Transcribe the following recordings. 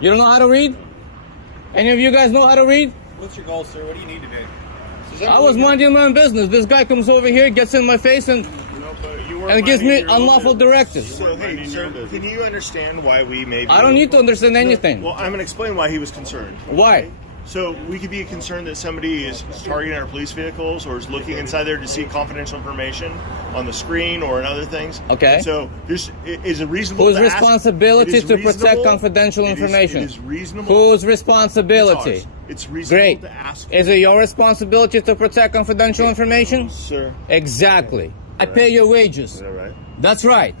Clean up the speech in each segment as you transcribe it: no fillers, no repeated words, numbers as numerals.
You don't know how to read? Any of you guys know how to read? What's your goal, sir? What do you need today? I was minding my own business. This guy comes over here, gets in my face, and gives me unlawful directives. So, hey, sir, can you understand why we may be... I don't need to understand anything. Well, I'm going to explain why he was concerned. Why? So we could be concerned that somebody is targeting our police vehicles or is looking inside there to see confidential information on the screen or in other things. Okay. And so this is a reasonable. Whose responsibility to protect confidential information? It is reasonable. Whose responsibility? It's reasonable Great. to ask. Is it your responsibility to protect confidential information? Sir. Exactly. I pay your wages. Is that right? That's right.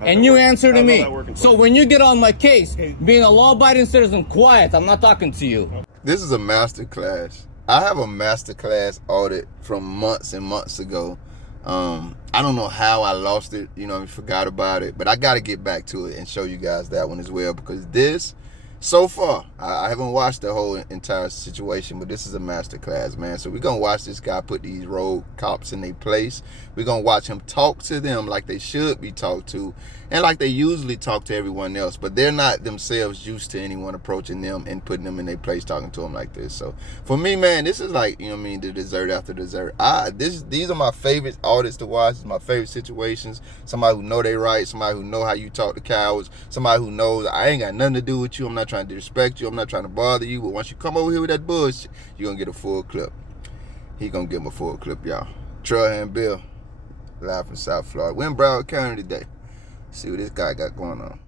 And you answer to me. So when you get on my case, being a law-abiding citizen, quiet. I'm not talking to you. This is a master class. I have a master class audit from months and months ago. I don't know how I lost it, I forgot about it, but I got to get back to it and show you guys that one as well, because this, so far, I haven't watched the whole entire situation, but this is a master class, man. So we're going to watch this guy put these road cops in their place. We're going to watch him talk to them like they should be talked to and like they usually talk to everyone else, but they're not themselves used to anyone approaching them and putting them in their place talking to them like this. So for me, man, this is like, the dessert after dessert. These are my favorite audits to watch. It's my favorite situations. Somebody who know they right, somebody who know how you talk to cowards, somebody who knows I ain't got nothing to do with you. I'm not trying to disrespect you. I'm not trying to bother you. But once you come over here with that bullshit, you're going to get a full clip. He going to give him a full clip, y'all. Troy and Bill, live from South Florida. We're in Broward County today. See what this guy got going on.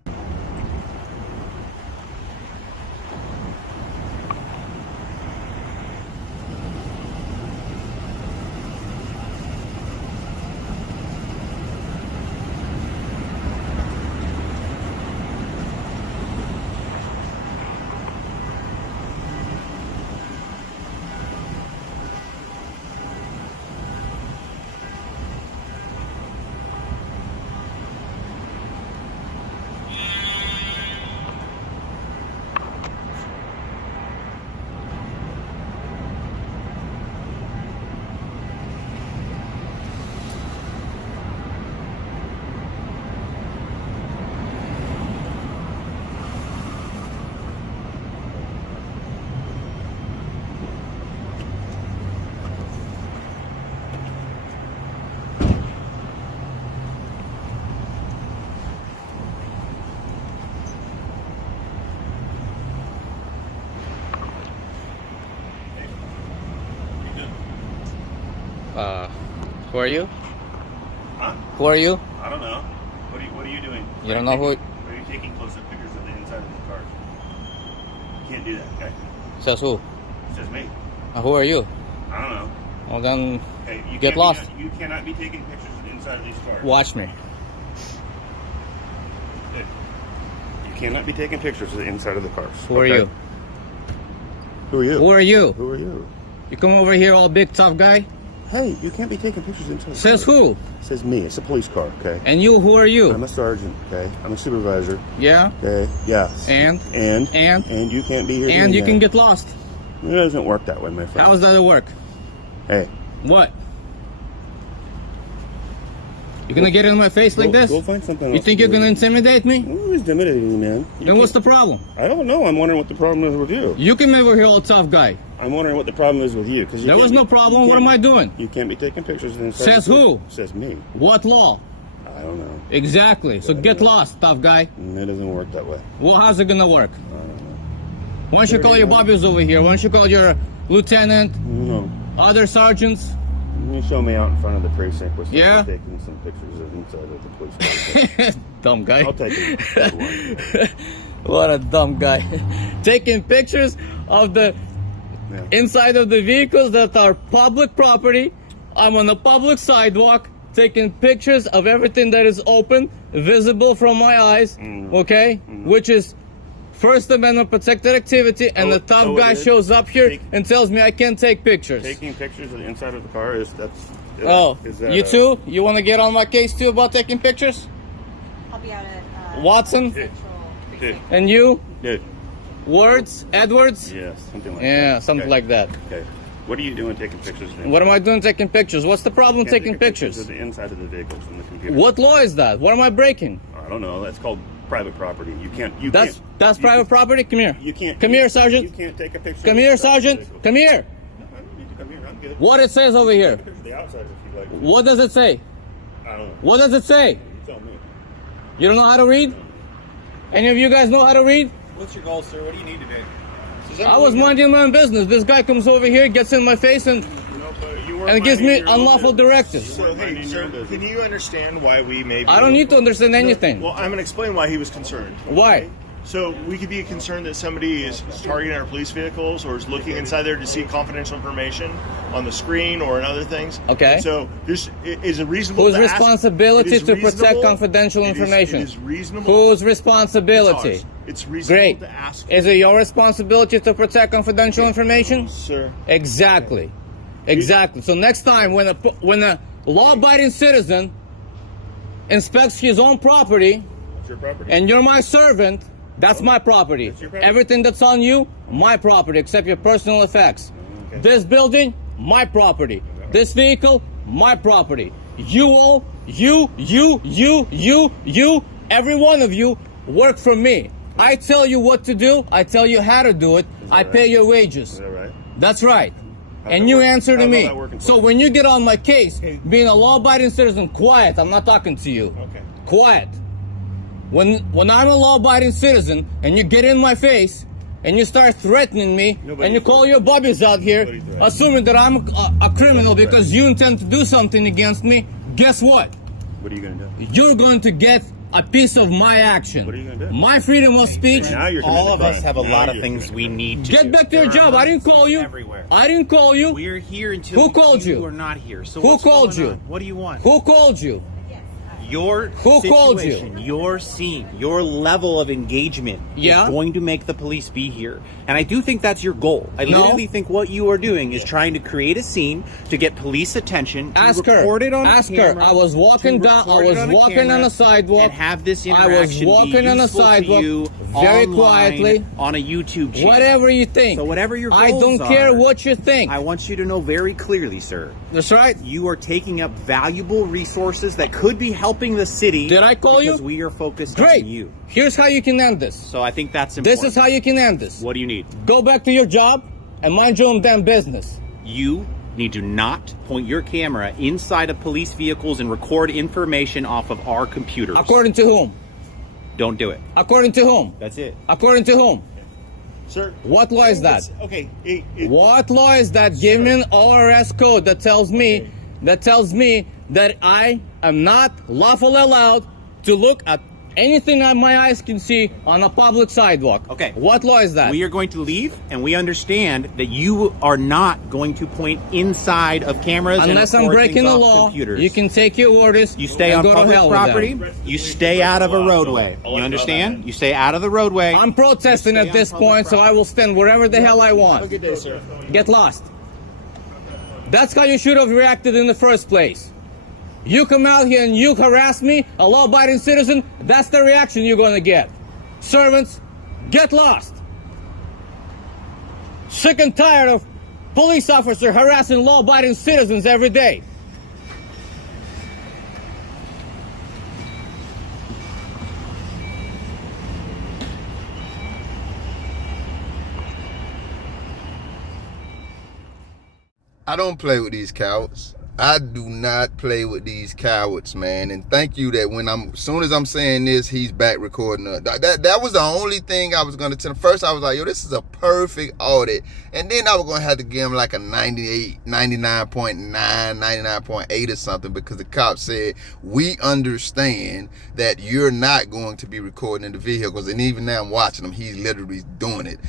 Who are you? Huh? Who are you? I don't know. What are you doing? You don't know who? Are you taking close-up pictures of the inside of the car? You can't do that, okay? Says who? It says me. Who are you? I don't know. Well then, Hey, you get lost. You cannot be taking pictures of the inside of these cars. Watch me. You cannot be taking pictures of the inside of the cars. Who are you? Who are you? Who are you? Who are you? You come over here all big tough guy? Hey, you can't be taking pictures inside. Says who? It says me. It's a police car, okay? And you, who are you? I'm a sergeant, okay? I'm a supervisor. Yeah? Okay, yeah. And you can't be here. And you that. can get lost. It doesn't work that way, my friend. How does that work? Hey. What? You're gonna get in my face like this? Go find something else. You think you're gonna intimidate me? Who's intimidating you, man? Then what's the problem? I don't know. I'm wondering what the problem is with you. You came over here all tough guy. I'm wondering what the problem is with you. There was no problem. What am I doing? You can't be taking pictures. Says who? Says me. What law? I don't know. Exactly. So get lost, tough guy. It doesn't work that way. Well, how's it gonna work? I don't know. Why don't you call your bobbies over here? Why don't you call your lieutenant? No. Other sergeants? You show me out in front of the precinct with Yeah? taking some pictures of inside of the police car. Dumb guy. I'll take it. What a dumb guy. Taking pictures of the inside of the vehicles that are public property. I'm on a public sidewalk taking pictures of everything that is open, visible from my eyes, okay? Which is First Amendment protected activity, and the tough guy shows up here and tells me I can't take pictures. Taking pictures of the inside of the car is you too? You want to get on my case too about taking pictures? I'll be out at Watson? Central. And you? Dude. Words? Edwards? Yeah, something like that. Yeah, something like that. Okay. What are you doing taking pictures? What am I doing taking pictures? What's the problem taking pictures? Of the inside of the vehicles from the computer. What law is that? What am I breaking? I don't know. That's called private property. You can't. That's private property. Come here. You can't. Come here, Sergeant. You can't take a picture. Come here, Sergeant. Come here. No, I don't need to come here. I'm good. What it says over here? Take a picture of the outside if you like. What does it say? I don't know. What does it say? You tell me. You don't know how to read? Any of you guys know how to read? What's your goal, sir? What do you need today? I was minding my own business. This guy comes over here, gets in my face, and gives me unlawful directives. So, hey, sir, can you understand why we may be... I don't need to understand anything. Well, I'm going to explain why he was concerned. Why? So we could be concerned that somebody is targeting our police vehicles or is looking inside there to see confidential information on the screen or in other things. Okay. So this is a reasonable. Whose responsibility to protect confidential information? It is reasonable. Whose responsibility? It's reasonable Great. to ask. Is it your responsibility to protect confidential information? Sir. Exactly. Exactly. So next time when a law-abiding citizen inspects his own property, It's your property. and you're my servant, that's my property. That's your property. Everything that's on you, my property, except your personal effects. Okay. This building, my property. This vehicle, my property. You all, you, every one of you work for me. I tell you what to do. I tell you how to do it. I pay your wages. Is that right? That's right. How's And that you work- answer to how's me. that working for So you? when you get on my case, being a law-abiding citizen, quiet. I'm not talking to you. Okay. Quiet. When I'm a law-abiding citizen and you get in my face and you start threatening me Nobody and you call your bubbies out here, Nobody threatened. assuming that I'm a criminal Nobody because you intend to do something against me, guess what? What are you going to do? You're going to get a piece of my action. What are you gonna do? My freedom of speech. Now you're committing All of a us crime. have a Now lot of you're things committing we a crime. need to Get do. back to your There are job. I didn't call you. Everywhere. I didn't call you. We're here until Who called you? are not here. So Who what's called going you? on? What do you want? Who called you? Your Who called you? situation, your scene, your level of engagement Yeah? is going to make the police be here. And I do think that's your goal. I No. literally think what you are doing is trying to create a scene to get police attention, to Ask her. record it on Ask her. camera, I was walking to down. I record it was on a walking camera, on a sidewalk. and have this I interaction was walking be on a useful to sidewalk you very online, quietly. on a YouTube channel. Whatever you think. So whatever your I goals don't care are, what you think. I want you to know very clearly, sir. That's right. You are taking up valuable resources that could be helping the city. Did I call you? Because we are focused Great. on you. Here's how you can end this. So I think that's important. This is how you can end this. What do you need? Go back to your job and mind your own damn business. You need to not point your camera inside of police vehicles and record information off of our computers. According to whom? Don't do it. According to whom? That's it. According to whom? Sir. What law is that? Okay. What law is that? Give me an ORS code that tells me that I am not lawfully allowed to look at anything that my eyes can see on a public sidewalk. Okay. What law is that? We are going to leave, and we understand that you are not going to point inside of cameras Unless and I'm record breaking things the off law, computers. you can take your orders. You stay and on go to public hell with property. them. You stay out of a roadway. You understand? You stay out of the roadway. I'm protesting You stay at this on public point, so I will stand wherever the hell I want. Good day, sir. Get lost. That's how you should have reacted in the first place. You come out here and you harass me, a law-abiding citizen, that's the reaction you're gonna get. Servants, get lost. Sick and tired of police officers harassing law-abiding citizens every day. I don't play with these cowards. I do not play with these cowards, man. And thank you that as soon as I'm saying this, he's back recording. That was the only thing I was going to tell him. First, I was like, yo, this is a perfect audit. And then I was going to have to give him like a 98, 99.9, 99.8 or something, because the cop said, we understand that you're not going to be recording in the vehicles. And even now I'm watching him, he's literally doing it.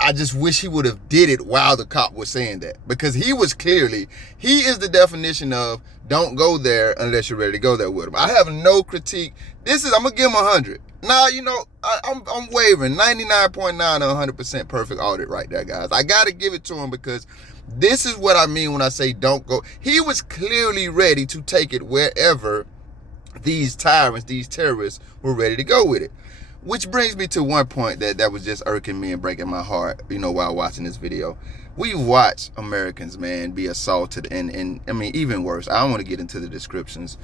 I just wish he would have did it while the cop was saying that, because he is the definition of don't go there unless you're ready to go there with him. I have no critique. I'm gonna give him 100. Nah, I'm wavering 99.9 to 100% perfect audit right there, guys. I gotta give it to him, because this is what I mean when I say don't go. He was clearly ready to take it wherever these tyrants, these terrorists were ready to go with it. Which brings me to one point that was just irking me and breaking my heart, while watching this video. We watch Americans, man, be assaulted and I mean, even worse. I don't want to get into the descriptions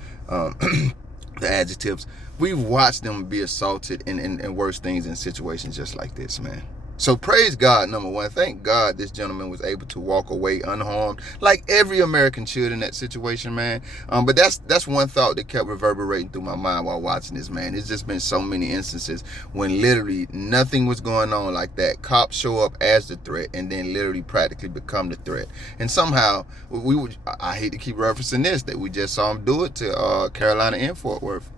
the adjectives. We've watched them be assaulted and worse things in situations just like this, man. So praise God, number one. Thank God this gentleman was able to walk away unharmed, like every American should in that situation, man. But that's one thought that kept reverberating through my mind while watching this, man. It's just been so many instances when literally nothing was going on like that. Cops show up as the threat and then literally practically become the threat. And somehow, I hate to keep referencing this, that we just saw him do it to Carolina and Fort Worth.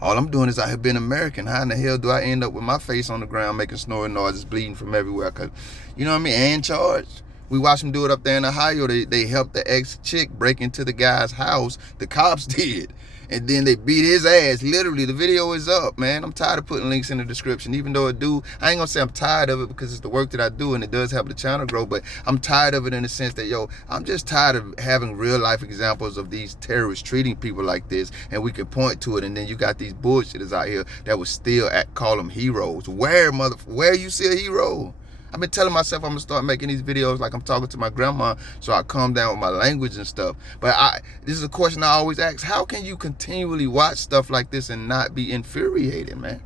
All I'm doing is out here being American. How in the hell do I end up with my face on the ground making snoring noises, bleeding from everywhere? Cause, you know what I mean? And charged. We watched them do it up there in Ohio. They helped the ex-chick break into the guy's house. The cops did. And then they beat his ass. Literally, the video is up, man. I'm tired of putting links in the description. Even though I ain't gonna say I'm tired of it because it's the work that I do and it does help the channel grow, but I'm tired of it in the sense that, I'm just tired of having real life examples of these terrorists treating people like this, and we can point to it, and then you got these bullshitters out here that would still call them heroes. Where you see a hero? I've been telling myself I'm gonna start making these videos like I'm talking to my grandma, so I calm down with my language and stuff. But this is a question I always ask: how can you continually watch stuff like this and not be infuriated, man?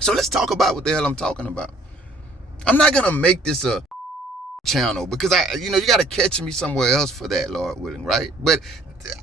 So let's talk about what the hell I'm talking about. I'm not gonna make this a channel because you gotta catch me somewhere else for that, Lord willing, right? But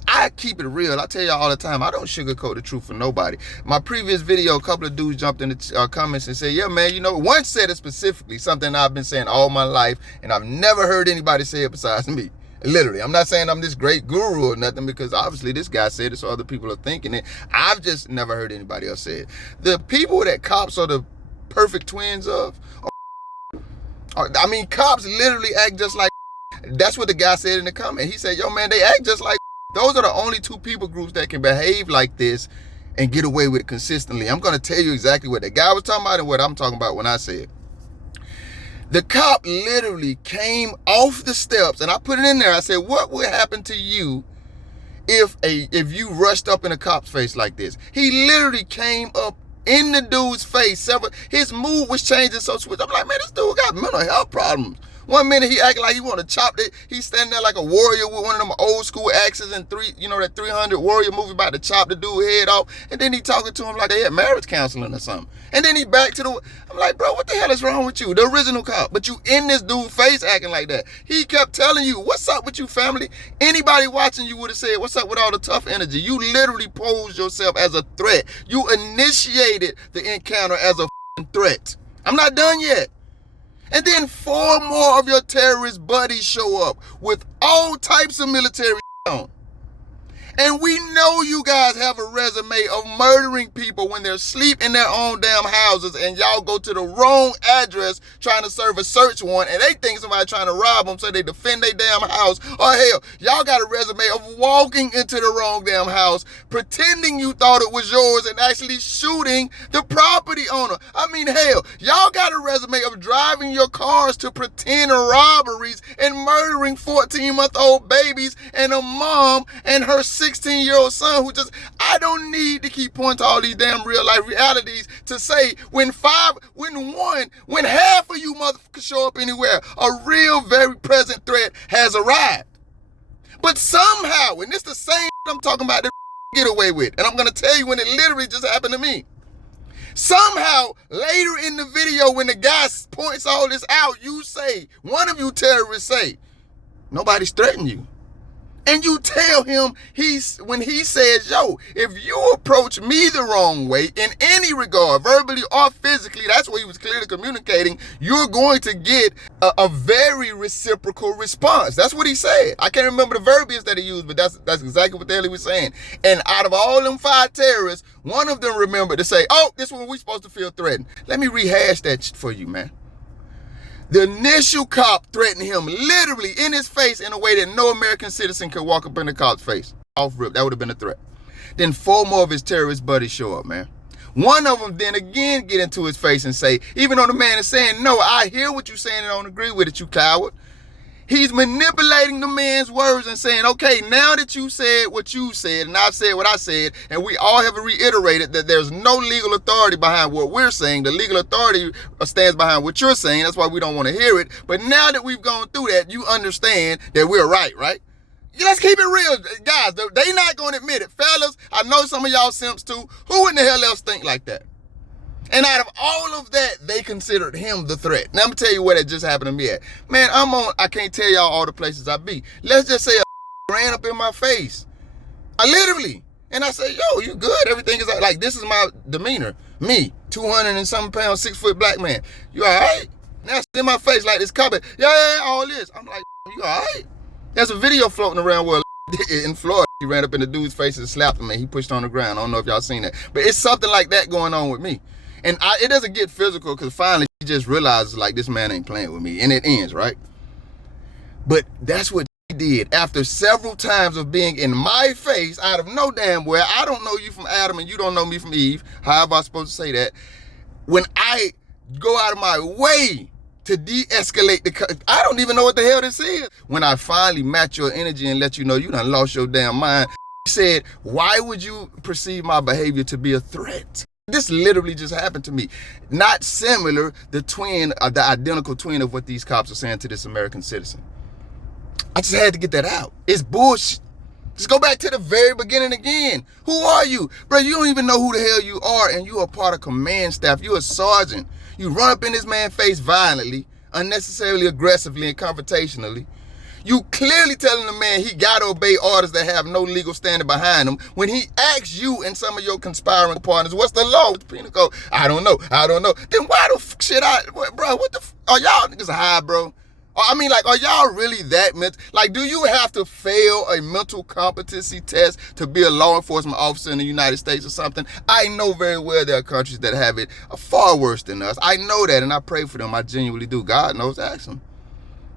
I keep it real. I tell y'all all the time, I don't sugarcoat the truth for nobody. My previous video, a couple of dudes jumped in the comments and said, yeah, man, one said it specifically, something I've been saying all my life, and I've never heard anybody say it besides me. Literally, I'm not saying I'm this great guru or nothing, because obviously this guy said it, so other people are thinking it. I've just never heard anybody else say it. The people that cops are the perfect twins of, cops literally act just like. That's what the guy said in the comment. He said, yo, man, they act just like. Those are the only two people groups that can behave like this and get away with it consistently. I'm going to tell you exactly what the guy was talking about and what I'm talking about when I say it. The cop literally came off the steps, and I put it in there. I said, what would happen to you if you rushed up in a cop's face like this? He literally came up in the dude's face. His mood was changing so swift. I'm like, man, this dude got mental health problems. One minute he acting like he want to chop it. He's standing there like a warrior with one of them old school axes and that 300 warrior movie about to chop the dude head off. And then he talking to him like they had marriage counseling or something. And then he back to I'm like, bro, what the hell is wrong with you? The original cop. But you in this dude's face acting like that. He kept telling you, what's up with you, family? Anybody watching you would have said, what's up with all the tough energy? You literally posed yourself as a threat. You initiated the encounter as a threat. I'm not done yet. And then 4 more of your terrorist buddies show up with all types of military on. And we know you guys have a resume of murdering people when they're asleep in their own damn houses, and y'all go to the wrong address trying to serve a search warrant, and they think somebody trying to rob them, so they defend their damn house. Or hell, y'all got a resume of walking into the wrong damn house, pretending you thought it was yours, and actually shooting the property owner. Hell, y'all got a resume of driving your cars to pretend robberies and murdering 14-month-old babies and a mom and her 16-year-old son who I don't need to keep pointing to all these damn real life realities to say when half of you motherfuckers show up anywhere, a real very present threat has arrived. But somehow, and it's the same I'm talking about that get away with, and I'm going to tell you when it literally just happened to me. Somehow, later in the video, when the guy points all this out, one of you terrorists say, nobody's threatening you. And you tell him, when he says, yo, if you approach me the wrong way in any regard, verbally or physically, that's what he was clearly communicating, you're going to get a very reciprocal response. That's what he said. I can't remember the verbiage that he used, but that's exactly what the hell he was saying. And out of all them 5 terrorists, one of them remembered to say, oh, this is when we supposed to feel threatened. Let me rehash that for you, man. The initial cop threatened him literally in his face in a way that no American citizen could walk up in the cop's face. Off rip, that would have been a threat. Then 4 more of his terrorist buddies show up, man. One of them then again get into his face and say, even though the man is saying, no, I hear what you're saying and I don't agree with it, you coward. He's manipulating the man's words and saying, okay, now that you said what you said and I've said what I said, and we all have reiterated that there's no legal authority behind what we're saying. The legal authority stands behind what you're saying. That's why we don't want to hear it. But now that we've gone through that, you understand that we're right? let's keep it real, guys. They not gonna admit it. Fellas, I know some of y'all simps too. Who in the hell else think like that? And out of all of that, they considered him the threat. Now, I'm gonna tell you where that just happened to me at. Man, I can't tell y'all all the places I be. Let's just say a ran up in my face. I literally, and I say, yo, you good? Everything is like, this is my demeanor. Me, 200 and something pounds, 6 foot black man. You all right? Now it's in my face like this comment. Yeah, all this. I'm like, you all right? There's a video floating around where in Florida, he ran up in the dude's face and slapped him and he pushed on the ground. I don't know if y'all seen that. But it's something like that going on with me. And it doesn't get physical because finally he just realizes like this man ain't playing with me. And it ends, right? But that's what he did. After several times of being in my face out of no damn where, I don't know you from Adam and you don't know me from Eve. However I'm supposed to say that. When I go out of my way to de-escalate I don't even know what the hell this is. When I finally match your energy and let you know you done lost your damn mind, he said, why would you perceive my behavior to be a threat? This literally just happened to me. Not similar, the identical twin of what these cops are saying to this American citizen. I just had to get that out. It's bullshit. Just go back to the very beginning again. Who are you? Bro, you don't even know who the hell you are, and you are part of command staff. You're a sergeant. You run up in this man's face violently, unnecessarily aggressively and confrontationally. You clearly telling the man he got to obey orders that have no legal standing behind him. When he asks you and some of your conspiring partners, what's the law? What's the penal code? I don't know. Then why the shit bro, what the are y'all niggas high, bro? I mean, like, are y'all really that mental? Like, do you have to fail a mental competency test to be a law enforcement officer in the United States or something? I know very well there are countries that have it far worse than us. I know that, and I pray for them. I genuinely do. God knows, ask them.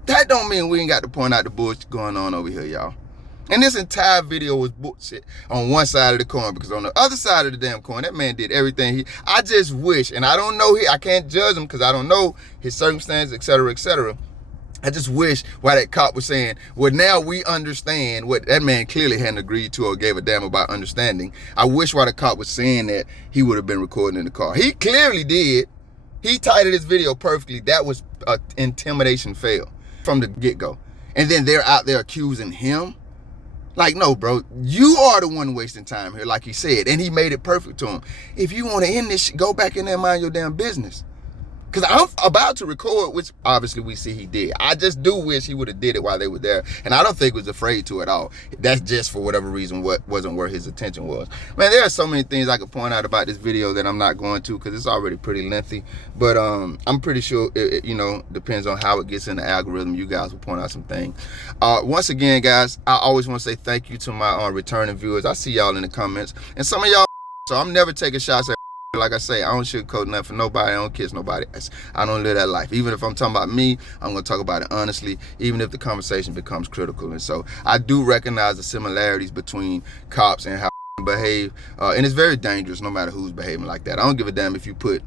That don't mean we ain't got to point out the bullshit going on over here, y'all. And this entire video was bullshit on one side of the coin, because on the other side of the damn coin, that man did everything I just wish, and I don't know, I can't judge him because I don't know his circumstances, et cetera, et cetera. I just wish why that cop was saying, well, now we understand what that man clearly hadn't agreed to or gave a damn about understanding. I wish why the cop was saying that he would have been recording in the car. He clearly did. He titled his video perfectly. That was an intimidation fail from the get-go. And then they're out there accusing him. Like, no, bro, you are the one wasting time here, like he said. And he made it perfect to him. If you want to end this shit, go back in there and mind your damn business. Because I'm about to record, which obviously we see he did. I just do wish he would have did it while they were there. And I don't think he was afraid to at all. That's just for whatever reason what wasn't where his attention was. Man, there are so many things I could point out about this video that I'm not going to because it's already pretty lengthy. But I'm pretty sure, it depends on how it gets in the algorithm. You guys will point out some things. Once again, guys, I always want to say thank you to my returning viewers. I see y'all in the comments. And some of y'all, so I'm never taking shots at. Like I say, I don't sugarcoat nothing for nobody. I don't kiss nobody. I don't live that life. Even if I'm talking about me, I'm going to talk about it honestly, even if the conversation becomes critical. And so I do recognize the similarities between cops and how behave. And it's very dangerous no matter who's behaving like that. I don't give a damn if you put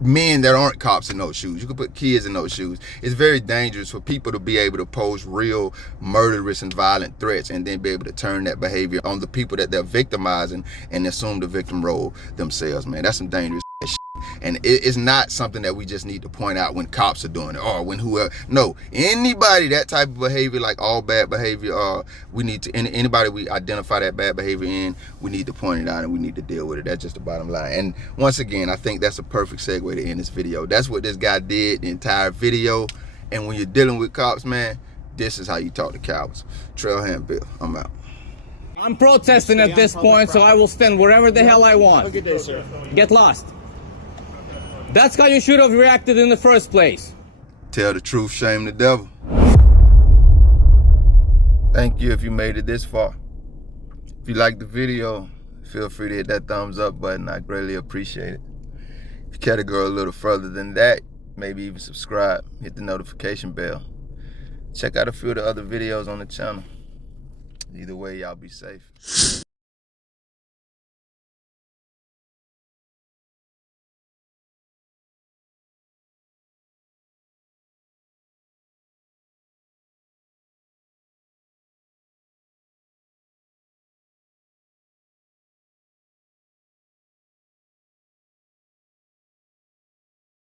men that aren't cops in those shoes. You can put kids in those shoes. It's very dangerous for people to be able to pose real murderous and violent threats and then be able to turn that behavior on the people that they're victimizing and assume the victim role themselves, man. That's some dangerous shit. And it's not something that we just need to point out when cops are doing it or when whoever. No, anybody that type of behavior, like all bad behavior, we need to, anybody we identify that bad behavior in, we need to point it out and we need to deal with it. That's just the bottom line. And once again, I think that's a perfect segue to end this video. That's what this guy did the entire video. And when you're dealing with cops, man, this is how you talk to cowards. Trailhand Bill, I'm out. I'm protesting at this point, so I will stand wherever the hell I want. Have a good day, sir. Get lost. That's how you should have reacted in the first place. Tell the truth, shame the devil. Thank you if you made it this far. If you liked the video, feel free to hit that thumbs up button. I greatly appreciate it. If you care to go a little further than that, maybe even subscribe, hit the notification bell. Check out a few of the other videos on the channel. Either way, y'all be safe.